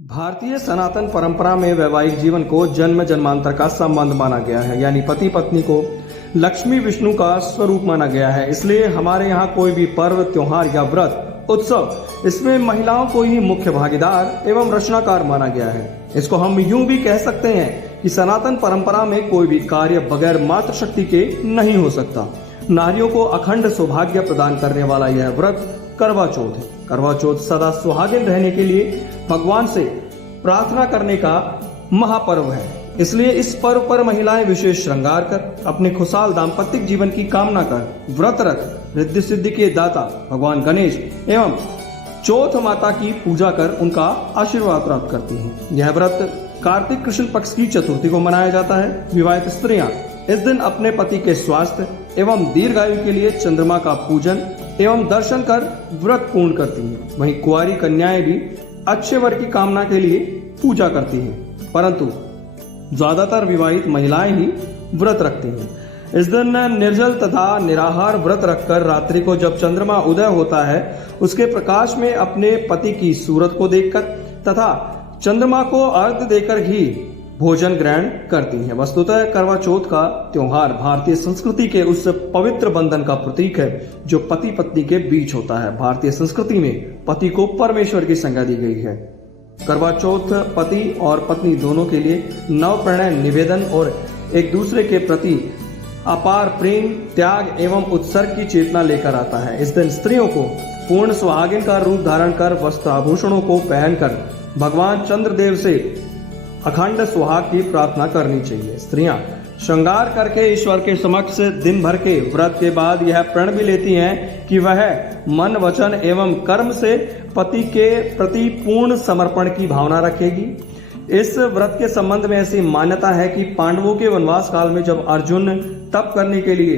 भारतीय सनातन परंपरा में वैवाहिक जीवन को जन्म जन्मांतर का संबंध माना गया है, यानी पति पत्नी को लक्ष्मी विष्णु का स्वरूप माना गया है। इसलिए हमारे यहाँ कोई भी पर्व, त्योहार या व्रत, उत्सव, इसमें महिलाओं को ही मुख्य भागीदार एवं रचनाकार माना गया है। इसको हम यूं भी कह सकते हैं कि सनातन परंपरा में कोई भी कार्य बगैर मातृशक्ति के नहीं हो सकता। नारियों को अखंड सौभाग्य प्रदान करने वाला यह व्रत करवा चौथ है। करवा चौथ सदा सुहागिन रहने के लिए भगवान से प्रार्थना करने का महापर्व है। इसलिए इस पर्व पर महिलाएं विशेष श्रृंगार कर अपने खुशहाल दाम्पत्य जीवन की कामना कर व्रत रख रिद्धि सिद्धि के दाता भगवान गणेश एवं चौथ माता की पूजा कर उनका आशीर्वाद प्राप्त करती हैं। यह व्रत कार्तिक कृष्ण पक्ष की चतुर्थी को मनाया जाता है। विवाहित स्त्रियां इस दिन अपने पति के स्वास्थ्य एवं दीर्घायु के लिए चंद्रमा का पूजन एवं दर्शन कर व्रत पूर्ण करती हैं। वहीं कुंवारी कन्याएं भी अच्छे वर की कामना के लिए पूजा करती हैं, परंतु ज्यादातर विवाहित महिलाएं ही व्रत रखती हैं। इस दिन निर्जल तथा निराहार व्रत रखकर रात्रि को जब चंद्रमा उदय होता है, उसके प्रकाश में अपने पति की सूरत को देखकर तथा चंद्रमा को अर्घ्य देकर ही भोजन ग्रहण करती हैं। वस्तुतः करवा चौथ का त्योहार भारतीय संस्कृति के उस पवित्र बंधन का प्रतीक है जो पति पत्नी के बीच होता है। भारतीय संस्कृति में पति को परमेश्वर की संज्ञा दी गई है। करवा चौथ पति और पत्नी दोनों के लिए नव प्रणय निवेदन और एक दूसरे के प्रति अपार प्रेम, त्याग एवं उत्सर्ग की चेतना लेकर आता है। इस दिन स्त्रियों को पूर्ण सुहागिन का रूप धारण कर वस्त्र आभूषणों को पहनकर भगवान चंद्रदेव से अखंड सुहाग की प्रार्थना करनी चाहिए। स्त्रियां श्रृंगार करके ईश्वर के समक्ष दिन भर के व्रत के बाद यह प्रण भी लेती हैं कि वह मन, वचन एवं कर्म से पति के प्रति पूर्ण समर्पण की भावना रखेगी। इस व्रत के संबंध में ऐसी मान्यता है कि पांडवों के वनवास काल में जब अर्जुन तप करने के लिए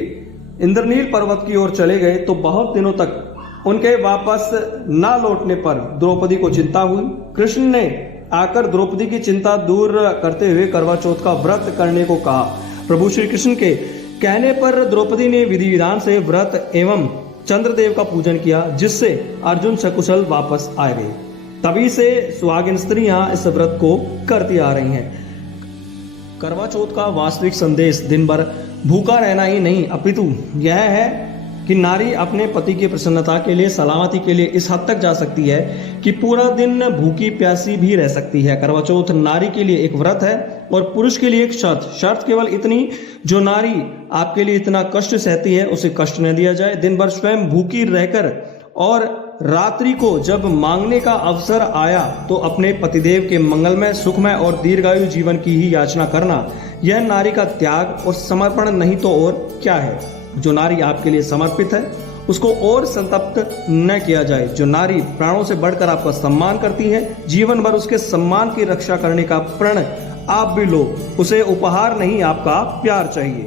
इंद्रनील पर्वत की ओर चले गए तो बहुत दिनों तक उनके वापस न लौटने पर द्रौपदी को चिंता हुई। कृष्ण ने आकर द्रौपदी की चिंता दूर करते हुए करवा चौथ का व्रत करने को कहा। प्रभु श्री कृष्ण के कहने पर द्रौपदी ने विधि विधान से व्रत एवं चंद्रदेव का पूजन किया, जिससे अर्जुन सकुशल वापस आ गए। तभी से सुहागिन स्त्रियां इस व्रत को करती आ रही हैं। करवा चौथ का वास्तविक संदेश दिन भर भूखा रहना ही नहीं, अपितु यह है कि नारी अपने पति की प्रसन्नता के लिए, सलामती के लिए इस हद तक जा सकती है कि पूरा दिन भूखी प्यासी भी रह सकती है। करवा चौथ नारी के लिए एक व्रत है और पुरुष के लिए एक शर्त केवल इतनी, जो नारी आपके लिए इतना कष्ट सहती है उसे कष्ट न दिया जाए। दिन भर स्वयं भूखी रहकर और रात्रि को जब मांगने का अवसर आया तो अपने पतिदेव के मंगलमय, सुखमय और दीर्घायु जीवन की ही याचना करना, यह नारी का त्याग और समर्पण नहीं तो और क्या है। जो नारी आपके लिए समर्पित है उसको और संतप्त न किया जाए। जो नारी प्राणों से बढ़कर आपका सम्मान करती है, जीवन भर उसके सम्मान की रक्षा करने का प्रण आप भी लो। उसे उपहार नहीं, आपका प्यार चाहिए।